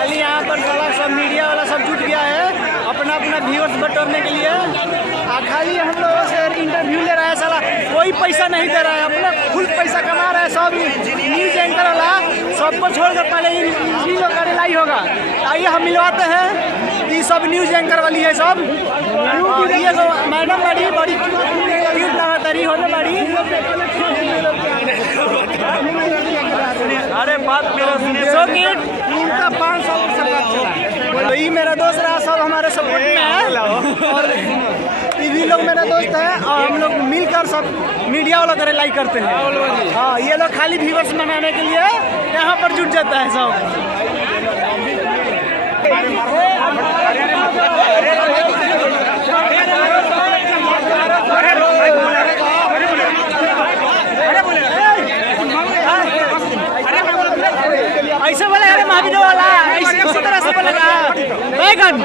खाली यहाँ पर सारा सब मीडिया वाला सब जुट गया है अपना अपना व्यूअर्स बटोरने के लिए। खाली हम लोगों से इंटरव्यू ले रहा है साला, कोई पैसा नहीं दे रहा है, अपना फुल पैसा कमा रहा है सब न्यूज एंकर वाला। सबको छोड़कर पहले इसी लोग का रिलाई होगा। आइए हम मिलवाते हैं, ये सब न्यूज एंकर वाली है सब। ये मैडम बड़ी बड़ी तरी होने बड़ी। अरे बात मेरा सुनिए। इनका 5 साल तो ये मेरा दोस्त रहा, सब हमारे सपोर्ट में है और टीवी लोग मेरा दोस्त है और हम लोग मिलकर सब मीडिया वाला करे लाइक करते हैं। हाँ, ये लोग खाली व्यूअर्स बनाने के लिए यहाँ पर जुट जाता है सब। ऐसे बोले अरे महावीर वाला, ऐसे तरह से बोलेगा बैगन।